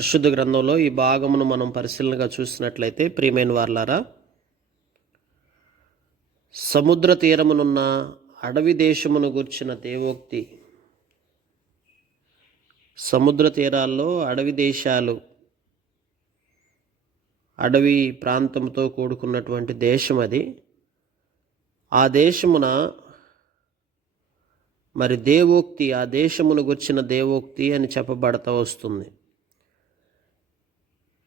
పరిశుద్ధ గ్రంథంలో ఈ భాగమును మనం పరిశీలనగా చూసినట్లయితే, ప్రియమైన వారలారా, సముద్ర తీరమునున్న అడవి దేశమును గూర్చిన దేవోక్తి. సముద్ర తీరాల్లో అడవి దేశాలు, అడవి ప్రాంతంతో కూడుకున్నటువంటి దేశం అది. ఆ దేశమున మరి దేవోక్తి, ఆ దేశమును గూర్చిన దేవోక్తి అని చెప్పబడతా వస్తుంది.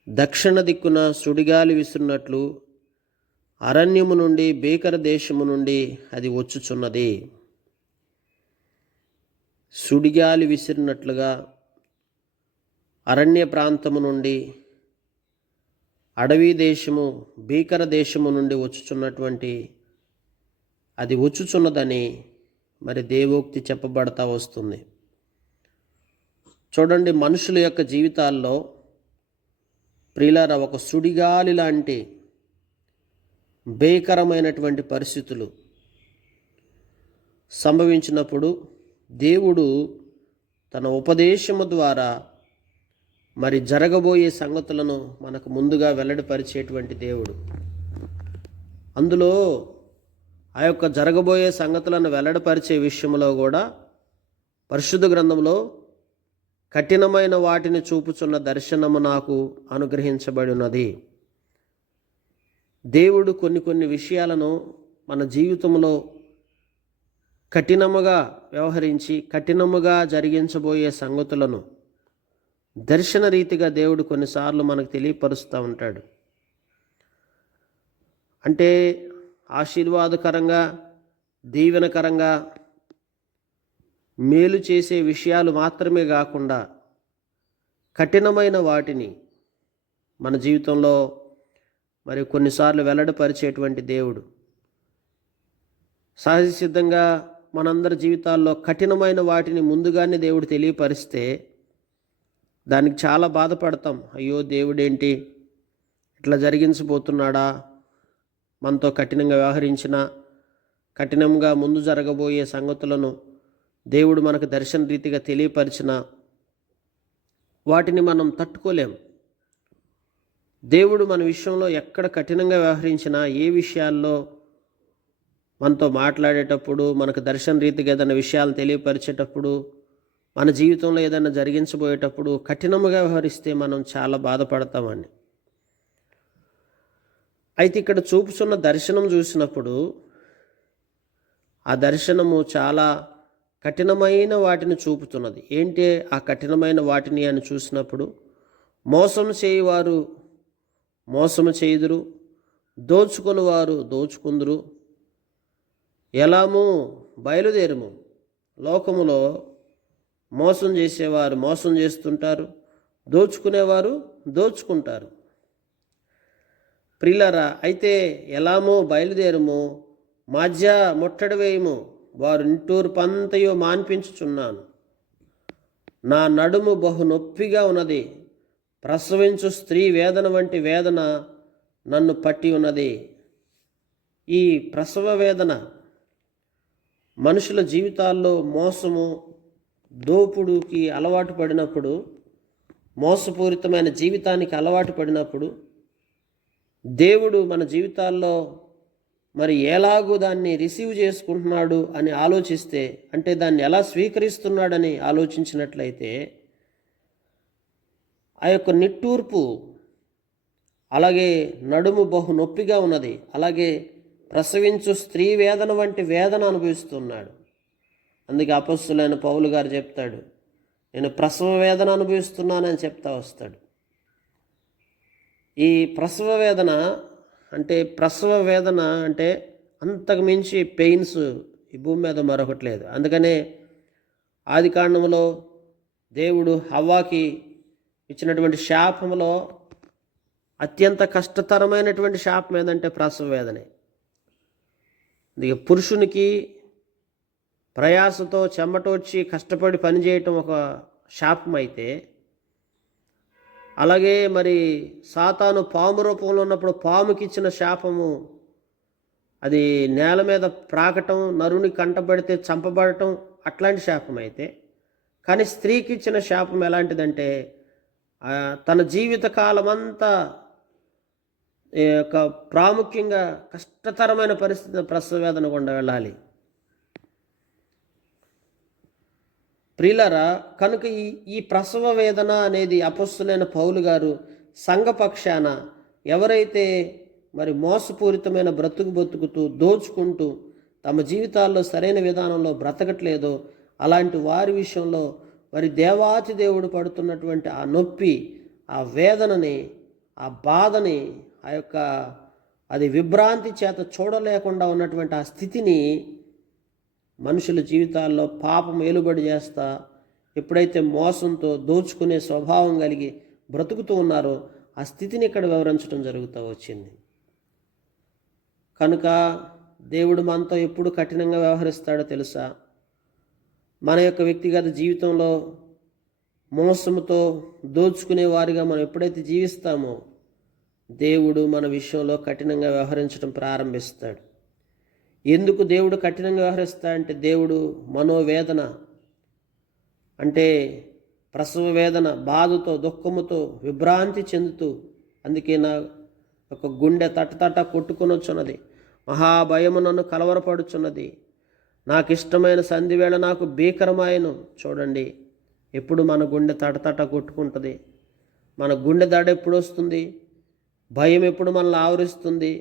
దక్షిణ దిక్కున సుడిగాలి విసురున్నట్లు అరణ్యము నుండి, భీకర దేశము నుండి అది వచ్చుచున్నది. సుడిగాలి విసిరినట్లుగా అరణ్య ప్రాంతము నుండి, అడవి దేశము, భీకర దేశము నుండి వచ్చుచున్నటువంటి అది వచ్చుచున్నదని మరి దేవోక్తి చెప్పబడతా వస్తుంది. చూడండి, మనుషుల యొక్క జీవితాల్లో ప్రియులారా, ఒక సుడిగాలి లాంటి భీకరమైనటువంటి పరిస్థితులు సంభవించినప్పుడు దేవుడు తన ఉపదేశము ద్వారా మరి జరగబోయే సంగతులను మనకు ముందుగా వెల్లడిపరిచేటువంటి దేవుడు. అందులో ఆ యొక్క జరగబోయే సంగతులను వెల్లడిపరిచే విషయంలో కూడా పరిశుద్ధ గ్రంథంలో కఠినమైన వాటిని చూపుచున్న దర్శనము నాకు అనుగ్రహించబడి ఉన్నది. దేవుడు కొన్ని విషయాలను మన జీవితంలో కఠినముగా వ్యవహరించి, కఠినముగా జరిగించబోయే సంగతులను దర్శన రీతిగా దేవుడు కొన్నిసార్లు మనకు తెలియపరుస్తూ ఉంటాడు. అంటే ఆశీర్వాదకరంగా, దీవెనకరంగా, మేలు చేసే విషయాలు మాత్రమే కాకుండా కఠినమైన వాటిని మన జీవితంలో మరి కొన్నిసార్లు వెల్లడిపరిచేటువంటి దేవుడు. సహజ సిద్ధంగా మనందరి జీవితాల్లో కఠినమైన వాటిని ముందుగానే దేవుడు తెలియపరిస్తే దానికి చాలా బాధపడతాం. అయ్యో, దేవుడేంటి ఇట్లా జరిగించబోతున్నాడా, మనతో కఠినంగా వ్యవహరించిన, కఠినంగా ముందు జరగబోయే సంగతులను దేవుడు మనకు దర్శన రీతిగా తెలియపరిచిన వాటిని మనం తట్టుకోలేం. దేవుడు మన విషయంలో ఎక్కడ కఠినంగా వ్యవహరించినా, ఏ విషయాల్లో మనతో మాట్లాడేటప్పుడు, మనకు దర్శన రీతిగా ఏదైనా విషయాలు తెలియపరిచేటప్పుడు, మన జీవితంలో ఏదైనా జరిగించబోయేటప్పుడు కఠినంగా వ్యవహరిస్తే మనం చాలా బాధపడతామండి. అయితే ఇక్కడ చూపుచున్న దర్శనం చూసినప్పుడు ఆ దర్శనము చాలా కఠినమైన వాటిని చూపుతున్నది. ఏంటి ఆ కఠినమైన వాటిని అని చూసినప్పుడు, మోసం చేయువారు మోసము చేయుదురు, దోచుకొని వారు దోచుకుందురు. ఎలాము బయలుదేరుము. లోకములో మోసం చేసేవారు మోసం చేస్తుంటారు, దోచుకునేవారు దోచుకుంటారు. ప్రియులారా, అయితే ఎలామో బయలుదేరుము, మధ్య ముట్టడి వేయము, వారు నిట్టూర్పంతయో మాన్పించుచున్నాను. నా నడుము బహు నొప్పిగా ఉన్నది, ప్రసవించు స్త్రీ వేదన వంటి వేదన నన్ను పట్టి ఉన్నది. ఈ ప్రసవ వేదన మనుషుల జీవితాల్లో మోసము, దోపుడుకి అలవాటు పడినప్పుడు, మోసపూరితమైన జీవితానికి అలవాటు పడినప్పుడు, దేవుడు మన జీవితాల్లో మరి ఎలాగూ దాన్ని రిసీవ్ చేసుకుంటున్నాడు అని ఆలోచిస్తే, అంటే దాన్ని ఎలా స్వీకరిస్తున్నాడని ఆలోచించినట్లయితే, ఆ యొక్క నిట్టూర్పు, అలాగే నడుము బహు నొప్పిగా ఉన్నది, అలాగే ప్రసవించు స్త్రీ వేదన వంటి వేదన అనుభవిస్తున్నాడు. అందుకే అపొస్తలుడైన పౌలు గారు చెప్తాడు, నేను ప్రసవ వేదన అనుభవిస్తున్నానని చెప్తా వస్తాడు. ఈ ప్రసవ వేదన అంటే అంతకు మించి పెయిన్స్ ఈ భూమి మీద మరొకటి లేదు. అందుకనే ఆది కాండములో దేవుడు హవ్వాకి ఇచ్చినటువంటి శాపంలో అత్యంత కష్టతరమైనటువంటి శాపం ఏదంటే ప్రసవ వేదనే. అందుకే పురుషునికి ప్రయాసతో చెమటొచ్చి కష్టపడి పనిచేయటం ఒక శాపం అయితే, అలాగే మరి సాతాను పాము రూపంలో ఉన్నప్పుడు పాముకి ఇచ్చిన శాపము, అది నేల మీద ప్రాకటం, నరుని కంటబడితే చంపబడటం, అట్లాంటి శాపం అయితే, కానీ స్త్రీకి ఇచ్చిన శాపం ఎలాంటిదంటే తన జీవిత కాలమంతా ఈ యొక్క ప్రాముఖ్యంగా కష్టతరమైన పరిస్థితి ప్రసవ వేదన గుండా వెళ్ళాలి. ప్రియులారా, కనుక ఈ ప్రసవ వేదన అనేది అపొస్తలుడైన పౌలు గారు సంఘపక్షాన ఎవరైతే మరి మోసపూరితమైన బతుకుతూ దోచుకుంటూ తమ జీవితాల్లో సరైన విధానంలో బ్రతకట్లేదో అలాంటి వారి విషయంలో మరి దేవాతి దేవుడు పడుతున్నటువంటి ఆ నొప్పి, ఆ వేదనని, ఆ బాధని, ఆ యొక్క అది విభ్రాంతి చేత చూడలేకుండా ఉన్నటువంటి ఆ స్థితిని మనుషుల జీవితాల్లో పాపం ఏలుబడి చేస్తా ఎప్పుడైతే మోసంతో దోచుకునే స్వభావం కలిగి బ్రతుకుతూ ఉన్నారో ఆ స్థితిని ఇక్కడ వివరించడం జరుగుతూ వచ్చింది. కనుక దేవుడు మనతో ఎప్పుడు కఠినంగా వ్యవహరిస్తాడో తెలుసా? మన యొక్క వ్యక్తిగత జీవితంలో మోసముతో దోచుకునే వారిగా మనం ఎప్పుడైతే జీవిస్తామో దేవుడు మన విషయంలో కఠినంగా వ్యవహరించడం ప్రారంభిస్తాడు. ఎందుకు దేవుడు కఠినంగా వ్యవహరిస్తాడంటే దేవుడు మనోవేదన అంటే ప్రసవ వేదన, బాధతో దుఃఖముతో విభ్రాంతి చెందుతూ, అందుకే నా ఒక గుండె తటతట కొట్టుకొనొచ్చున్నది, మహాభయము నన్ను కలవరపడుచున్నది, నాకు ఇష్టమైన సంధివేళ నాకు భీకరమాయను. చూడండి, ఎప్పుడు మన గుండె తటతట కొట్టుకుంటుంది, మన గుండె దడ ఎప్పుడు వస్తుంది, భయం ఎప్పుడు మనల్ని ఆవరిస్తుంది,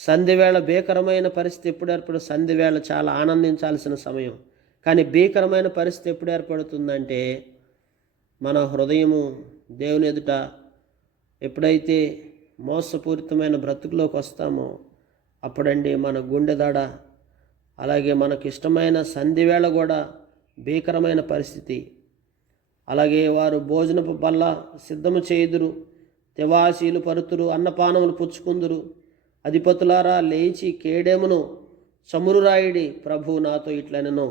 సంధివేళ భీకరమైన పరిస్థితి ఎప్పుడు ఏర్పడు. సంధివేళ చాలా ఆనందించాల్సిన సమయం, కానీ భీకరమైన పరిస్థితి ఎప్పుడు ఏర్పడుతుందంటే మన హృదయము దేవుని ఎదుట ఎప్పుడైతే మోసపూరితమైన బ్రతుకులోకి వస్తామో అప్పుడండి మన గుండె దడ, అలాగే మనకి ఇష్టమైన సంధివేళ కూడా భీకరమైన పరిస్థితి. అలాగే వారు భోజనపు బల్ల సిద్ధము చేయుదురు, తివాసీలు పరుతురు, అన్నపానములు పుచ్చుకుందురు, అధిపతులారా లేచి కేడెమును చమురు రాయిడి, ప్రభు నాతో ఇట్లనెను.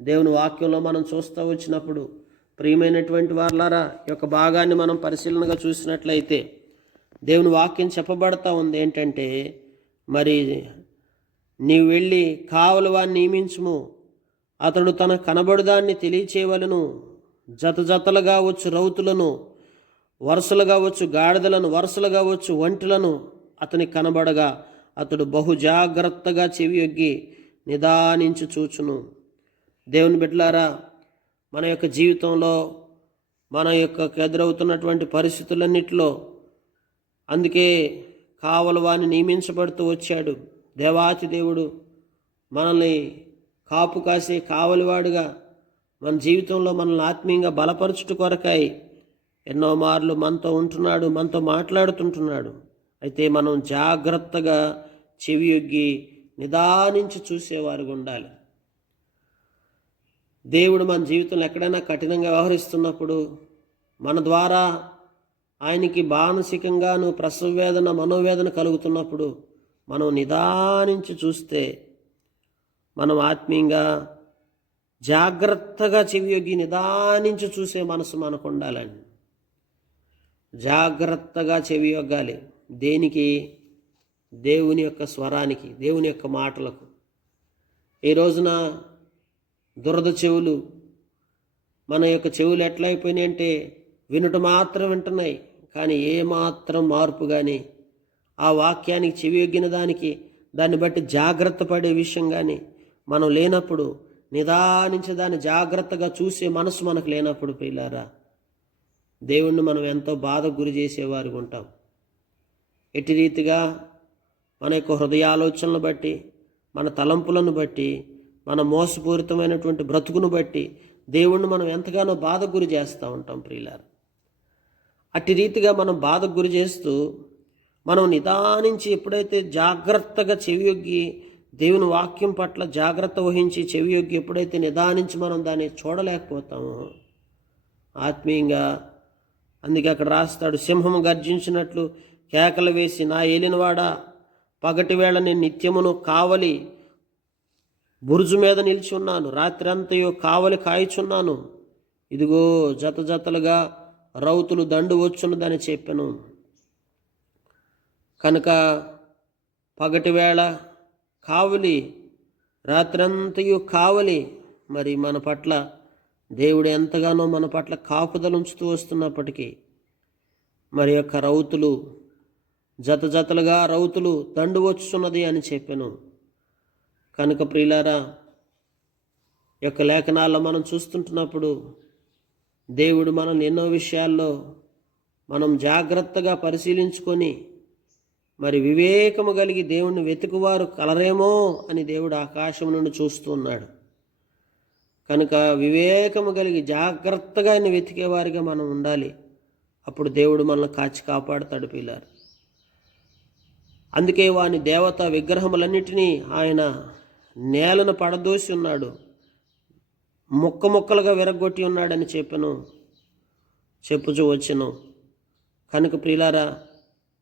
దేవుని వాక్యంలో మనం చూస్తూ వచ్చినప్పుడు ప్రియమైనటువంటి వారులారా, ఈ యొక్క భాగాన్ని మనం పరిశీలనగా చూసినట్లయితే దేవుని వాక్యం చెప్పబడతా ఉంది ఏంటంటే, మరి నీవు వెళ్ళి కావలి వారిని నియమించుము, అతడు తన కనబడుదాన్ని తెలియచేయవలను, జతలుగా వచ్చు రౌతులను, వరుసలుగా వచ్చు గాడిదలను, వరుసలుగా వచ్చు ఒంటెలను అతని కనబడగా అతడు బహు జాగ్రత్తగా చెవియొగ్గి నిదానించి చూచును. దేవుని బిడ్డలారా, మన యొక్క జీవితంలో మన యొక్క ఎదురవుతున్నటువంటి పరిస్థితులన్నిటిలో అందుకే కావలి వారిని నియమించబడుతూ వచ్చాడు. దేవాతి దేవుడు మనల్ని కాపు కాసే కావలివాడుగా మన జీవితంలో మనల్ని ఆత్మీయంగా బలపరచుట కొరకై ఎన్నో మార్లు మనతో ఉంటున్నాడు, మనతో మాట్లాడుతుంటున్నాడు. అయితే మనం జాగ్రత్తగా చెవియొగ్గి నిదానించి చూసేవారుగా ఉండాలి. దేవుడు మన జీవితంలో ఎక్కడైనా కఠినంగా వ్యవహరిస్తున్నప్పుడు మన ద్వారా ఆయనకి మానసికంగాను ప్రసవ వేదన, మనోవేదన కలుగుతున్నప్పుడు మనం నిదానించి చూస్తే మనం ఆత్మీయంగా జాగ్రత్తగా చెవియొగ్గి నిదానించి చూసే మనసు మనకు ఉండాలండి. జాగ్రత్తగా చెవియొగ్గాలి. దేనికి? దేవుని యొక్క స్వరానికి, దేవుని యొక్క మాటలకు. ఈ రోజున దురద చెవులు, మన యొక్క చెవులు ఎట్లా అయిపోయినాయి అంటే వినుట మాత్రం వింటున్నాయి, కానీ ఏమాత్రం మార్పు కానీ ఆ వాక్యానికి చెవియొగ్గిన దాన్ని బట్టి జాగ్రత్త పడే విషయం కానీ మనం లేనప్పుడు, నిదానించి దాన్ని జాగ్రత్తగా చూసే మనసు మనకు లేనప్పుడు ప్రియులారా, దేవుణ్ణి మనం ఎంతో బాధకు గురి చేసేవారుగా ఉంటాం. ఎట్టి రీతిగా మన యొక్క హృదయాలోచనలను బట్టి, మన తలంపులను బట్టి, మన మోసపూరితమైనటువంటి బ్రతుకును బట్టి దేవుణ్ణి మనం ఎంతగానో బాధకు గురి చేస్తూ ఉంటాం ప్రియులారా. అట్టి రీతిగా మనం బాధకు గురి చేస్తూ మనం నిదానించి ఎప్పుడైతే జాగ్రత్తగా చెవియొగ్గి దేవుని వాక్యం పట్ల జాగ్రత్త వహించి చెవియొగ్గి ఎప్పుడైతే నిదానించి మనం దాన్ని చూడలేకపోతామో ఆత్మీయంగా, అందుకే అక్కడ రాస్తాడు, సింహము గర్జించినట్లు కేకలు వేసి నా ఏలినవాడా పగటి వేళ నేను నిత్యమును కావలి బురుజు మీద నిలిచి ఉన్నాను, రాత్రి అంతయో కావలి కాయిచున్నాను, ఇదిగో జతలుగా రౌతులు దండు వచ్చున్నదని చెప్పాను. కనుక పగటి వేళ కావలి, రాత్రంతయు కావలి. మరి మన పట్ల దేవుడు ఎంతగానో మన పట్ల కాపుదల ఉంచుతూ వస్తున్నప్పటికీ మరి యొక్క రౌతులు జత జతలుగా రౌతులు దండు వచ్చున్నది అని చెప్పాను. కనుక ప్రియులారా, యొక్క లేఖనాల్లో మనం చూస్తుంటున్నప్పుడు దేవుడు మనల్ని ఎన్నో విషయాల్లో మనం జాగ్రత్తగా పరిశీలించుకొని మరి వివేకము కలిగి దేవుణ్ణి వెతుకువారు కలరేమో అని దేవుడు ఆకాశం నుండి చూస్తూ ఉన్నాడు. కనుక వివేకము కలిగి జాగ్రత్తగా ఆయన వెతికేవారిగా మనం ఉండాలి. అప్పుడు దేవుడు మనల్ని కాచి కాపాడుతాడు పిల్లారు. అందుకే వాని దేవత విగ్రహములన్నిటినీ ఆయన నేలను పడదోసి ఉన్నాడు, ముక్క ముక్కలుగా విరగొట్టి ఉన్నాడని చెప్పుచూ వచ్చెను. కనుక ప్రియులారా,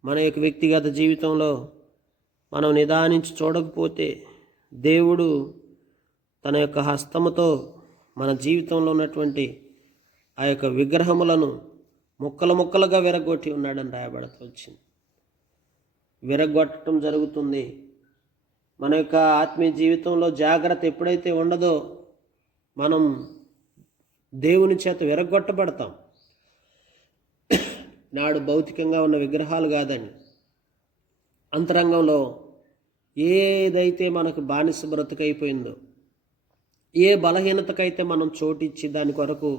మన యొక్క వ్యక్తిగత జీవితంలో మనం నిదానించి చూడకపోతే దేవుడు తన యొక్క హస్తముతో మన జీవితంలో ఉన్నటువంటి ఆ యొక్క విగ్రహములను ముక్కలు ముక్కలుగా విరగొట్టి ఉన్నాడని రాయబడుతూ వచ్చింది. విరగొట్టడం జరుగుతుంది. మన యొక్క ఆత్మీయ జీవితంలో జాగ్రత్త ఎప్పుడైతే ఉండదో మనం దేవుని చేత విరగొట్టబడతాం. నాడు భౌతికంగా ఉన్న విగ్రహాలు కాదండి, అంతరంగంలో ఏదైతే మనకు బానిస బ్రతుకైపోయిందో, ఏ బలహీనతకైతే మనం చోటిచ్చి దాని కొరకు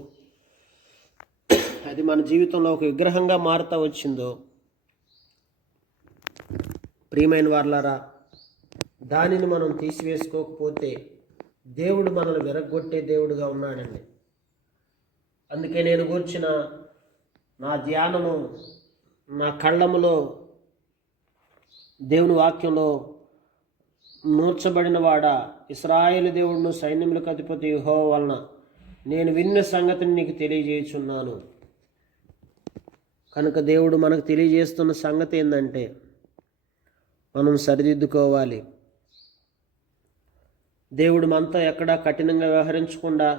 అది మన జీవితంలో ఒక విగ్రహంగా మారుతూ వచ్చిందో, ప్రియమైన వారలారా, దానిని మనం తీసివేసుకోకపోతే దేవుడు మనల్ని విరగొట్టే దేవుడుగా ఉన్నాడండి. అందుకే నేను కూర్చిన నా ధ్యానము, నా కళ్ళములో దేవుని వాక్యంలో నూర్చబడిన వాడా, ఇశ్రాయేలు దేవుడును సైన్యములకు అధిపతి యెహోవా వలన నేను విన్న సంగతిని నీకు తెలియజేయుచున్నాను. కనుక దేవుడు మనకు తెలియజేస్తున్న సంగతి ఏంటంటే మనం సరిదిద్దుకోవాలి. దేవుడు మనతో ఎక్కడా కఠినంగా వ్యవహరించకుండా,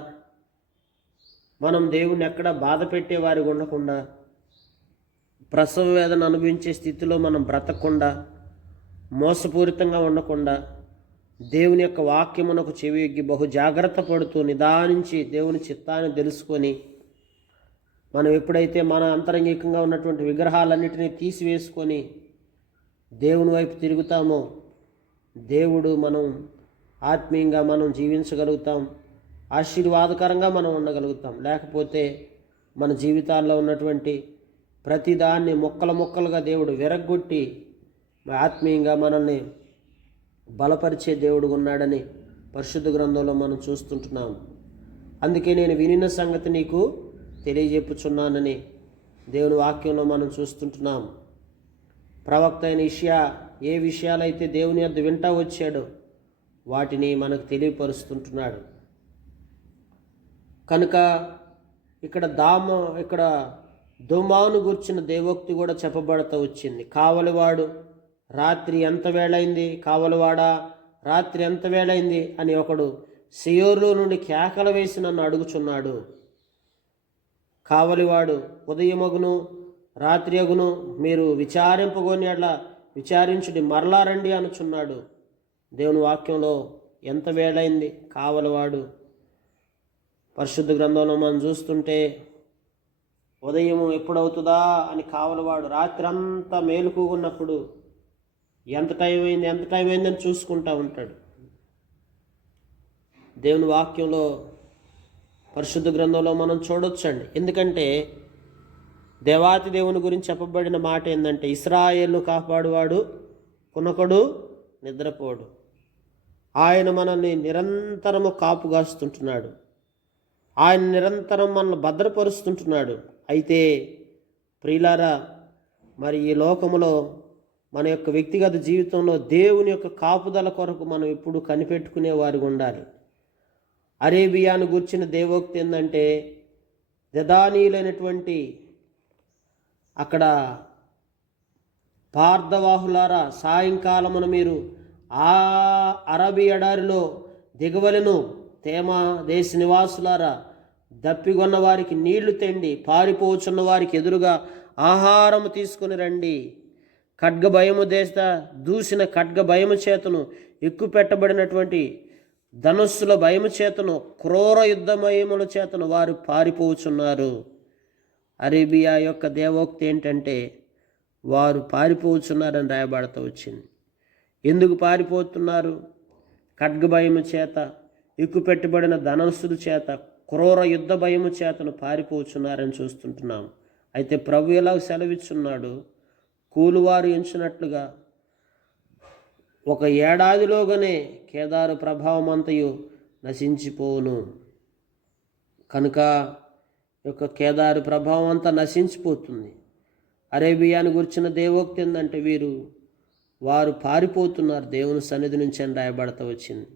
మనం దేవుని ఎక్కడా బాధ పెట్టేవారికి ఉండకుండా, ప్రసవ వేదన అనుభవించే స్థితిలో మనం బ్రతకకుండా, మోసపూరితంగా ఉండకుండా, దేవుని యొక్క వాక్యమునకు చెవియొగ్గి బహు జాగ్రత్త పడుతూ నిదానించి దేవుని చిత్తాన్ని తెలుసుకొని, మనం ఎప్పుడైతే మన అంతరంగికంగా ఉన్నటువంటి విగ్రహాలన్నిటినీ తీసివేసుకొని దేవుని వైపు తిరుగుతామో, దేవుడు మనం ఆత్మీయంగా మనం జీవించగలుగుతాం, ఆశీర్వాదకరంగా మనం ఉండగలుగుతాం. లేకపోతే మన జీవితాల్లో ఉన్నటువంటి ప్రతిదాన్ని ముక్కలు ముక్కలుగా దేవుడు విరగ్గొట్టి ఆత్మీయంగా మనల్ని బలపరిచే దేవుడు ఉన్నాడని పరిశుద్ధ గ్రంథంలో మనం చూస్తుంటున్నాం. అందుకే నేను వినిన సంగతి నీకు తెలియజెప్పుచున్నానని దేవుని వాక్యంలో మనం చూస్తుంటున్నాం. ప్రవక్త అయిన ఇషయా ఏ విషయాలైతే దేవుని యొద్ద వింటా వచ్చాడో వాటిని మనకు తెలియపరుస్తుంటున్నాడు. కనుక ఇక్కడ దుమాను గూర్చిన దేవోక్తి కూడా చెప్పబడుతూ వచ్చింది. కావలివాడు రాత్రి ఎంత వేళైంది, కావలివాడా రాత్రి ఎంత వేళైంది అని ఒకడు సియోరులో నుండి కేకలు వేసి నన్ను అడుగుచున్నాడు. కావలివాడు ఉదయమగును రాత్రి అగును మీరు విచారింపగోని అట్లా విచారించుడి, మరలా రండి అనుచున్నాడు. దేవుని వాక్యంలో ఎంత వేళైంది, కావలివాడు. పరిశుద్ధ గ్రంథంలో మనం చూస్తుంటే ఉదయం ఎప్పుడవుతుందా అని కావలివాడు రాత్రి అంతా మేలుకున్నప్పుడు ఎంత టైం అయిందని చూసుకుంటూ ఉంటాడు. దేవుని వాక్యంలో పరిశుద్ధ గ్రంథంలో మనం చూడొచ్చండి. ఎందుకంటే దేవాతి దేవుని గురించి చెప్పబడిన మాట ఏంటంటే, ఇశ్రాయేలును కాపాడువాడు కునకడు నిద్రపోడు. ఆయన మనల్ని నిరంతరము కాపుగాస్తుంటున్నాడు. ఆయన నిరంతరం మనల్ని భద్రపరుస్తుంటున్నాడు. అయితే ప్రియులారా, మరి ఈ లోకములో మన యొక్క వ్యక్తిగత జీవితంలో దేవుని యొక్క కాపుదల కొరకు మనం ఎప్పుడు కనిపెట్టుకునే వారికి ఉండాలి. అరేబియాను గూర్చిన దేవోక్తి ఏంటంటే, దదానీయులైనటువంటి అక్కడ పార్థవాహులారా, సాయంకాలమున మీరు ఆ అరబీ ఎడారిలో దిగవలెను. తేమా దేశ నివాసులారా, దప్పిగొన్న వారికి నీళ్లు తెండి, పారిపోచున్న వారికి ఎదురుగా ఆహారము తీసుకుని రండి. ఖడ్గ భయము దూసిన ఖడ్గ భయము చేతను, ఎక్కువ పెట్టబడినటువంటి ధనుస్సుల భయము చేతను, క్రూర యుద్ధ భయముల చేతను వారు పారిపోచున్నారు. అరేబియా యొక్క దేవోక్తి ఏంటంటే వారు పారిపోతున్నారని రాయబడుతూ వచ్చింది. ఎందుకు పారిపోతున్నారు? ఖడ్గభయము చేత, ఎక్కుపెట్టబడిన ధనస్సుల చేత, క్రూర యుద్ధ భయము చేతను పారిపోతున్నారని చూస్తుంటున్నాం. అయితే ప్రభు ఎలా సెలవిస్తున్నాడు? కూలివారు ఎంచినట్లుగా 1 ఏడాదిలోగానే కేదారు ప్రభావం అంతయు నశించిపోవును. కనుక యొక్క కేదారు ప్రభావం అంతా నశించిపోతుంది. అరేబియాను గురించిన దేవోక్తి ఏంటంటే వారు పారిపోతున్నారు దేవుని సన్నిధి నుంచి అని రాయబడతా వచ్చింది.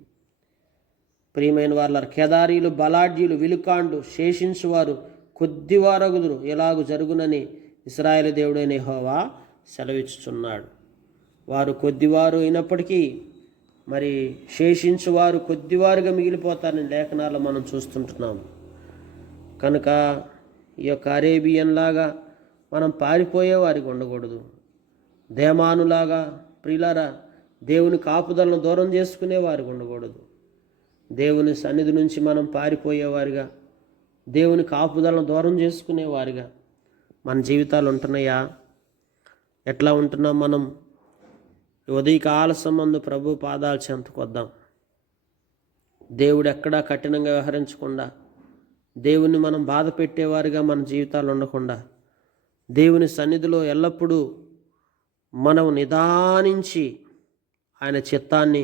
ప్రియమైన వాళ్ళ కేదారీలు బలాఢ్యులు విలుకాండు శేషించువారు కొద్దివారగుదురు, ఎలాగు జరుగునని ఇశ్రాయేలు దేవుడైన యెహోవా సెలవిచ్చుచున్నాడు. వారు కొద్దివారు అయినప్పటికీ మరి శేషించువారు కొద్దివారుగా మిగిలిపోతారని లేఖనాల్లో మనం చూస్తుంటున్నాము. కనుక ఈ యొక్క అరేబియన్ లాగా మనం పారిపోయే వారికి ఉండకూడదు. దేమానులాగా ప్రియులారా దేవుని కాపుదలను దూరం చేసుకునే వారికి ఉండకూడదు. దేవుని సన్నిధి నుంచి మనం పారిపోయేవారిగా, దేవుని కాపుదలను దూరం చేసుకునేవారిగా మన జీవితాలు ఉంటున్నాయా? ఎట్లా ఉంటున్నాం మనం? ఉదయకాల సంబంధ ప్రభు పాదాల చెంతకు వద్దాం. దేవుడు ఎక్కడా కఠినంగా వ్యవహరించకుండా, దేవుని మనం బాధ పెట్టేవారిగా మన జీవితాలు ఉండకుండా, దేవుని సన్నిధిలో ఎల్లప్పుడూ మనం నిదానించి ఆయన చిత్తాన్ని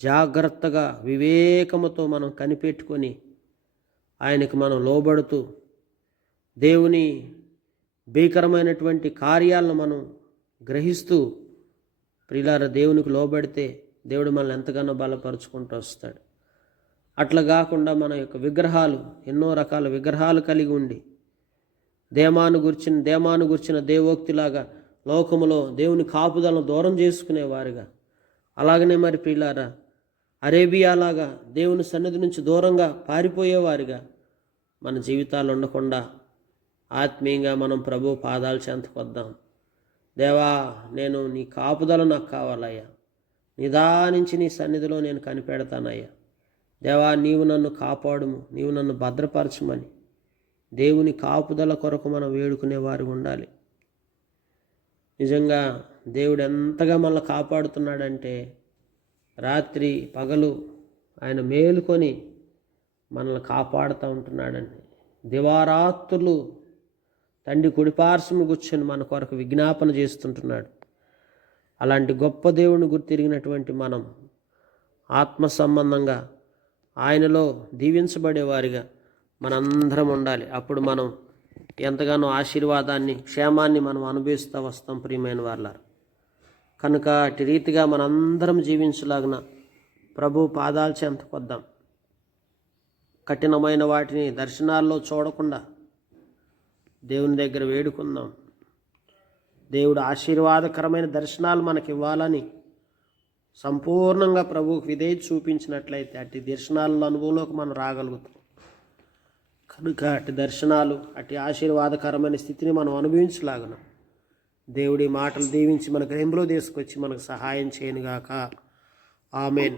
జాగ్రత్తగా వివేకముతో మనం కనిపెట్టుకొని ఆయనకు మనం లోబడుతూ దేవుని భీకరమైనటువంటి కార్యాలను మనం గ్రహిస్తూ ప్రియులారా దేవునికి లోబడితే దేవుడు మనల్ని ఎంతగానో బలపరుచుకుంటూ వస్తాడు. అట్లా కాకుండా మన యొక్క విగ్రహాలు, ఎన్నో రకాల విగ్రహాలు కలిగి ఉండి దేమాను గుర్చిన దేవోక్తిలాగా లోకములో దేవుని కాపుదలను దూరం చేసుకునేవారుగా, అలాగనే మరి ప్రియులారా అరేబియాలాగా దేవుని సన్నిధి నుంచి దూరంగా పారిపోయేవారుగా మన జీవితాలు ఉండకుండా ఆత్మీయంగా మనం ప్రభు పాదాల చెంతకు వద్దాం. దేవా, నేను నీ కాపుదల నాకు కావాలయ్యా, నిదానించి నీ సన్నిధిలో నేను కనిపెడతానయ్యా. దేవా, నీవు నన్ను కాపాడుము, నీవు నన్ను భద్రపరచమని దేవుని కాపుదల కొరకు మనం వేడుకునేవారు ఉండాలి. నిజంగా దేవుడు ఎంతగా మనల్ని కాపాడుతున్నాడంటే రాత్రి పగలు ఆయన మేలుకొని మనల్ని కాపాడుతూ ఉంటున్నాడండి. దివారాత్రులు తండ్రి కుడిపార్శ్వము కూర్చొని మన కొరకు విజ్ఞాపన చేస్తుంటున్నాడు. అలాంటి గొప్ప దేవుని గుర్తిరిగినటువంటి మనం ఆత్మ సంబంధంగా ఆయనలో దీవించబడేవారిగా మనందరం ఉండాలి. అప్పుడు మనం ఎంతగానో ఆశీర్వాదాన్ని, క్షేమాన్ని మనం అనుభవిస్తూ వస్తాం ప్రియమైన వాళ్ళారు. కనుక అటు రీతిగా మనందరం జీవించలాగిన ప్రభు పాదాల చెంతకు వద్దాం. కఠినమైన వాటిని దర్శనాల్లో చూడకుండా దేవుని దగ్గర వేడుకుందాం. దేవుడు ఆశీర్వాదకరమైన దర్శనాలు మనకి ఇవ్వాలని సంపూర్ణంగా ప్రభువుకి విధేయత చూపించినట్లయితే అట్టి దర్శనాల అనుభవంలోకి మనం రాగలుగుతాం. కనుక అట్టి దర్శనాలు, అట్టి ఆశీర్వాదకరమైన స్థితిని మనం అనుభవించలాగను దేవుడి మాటలు దీవించి మన గ్రహింపులో తీసుకొచ్చి మనకు సహాయం చేయనుగాక. ఆమెన్.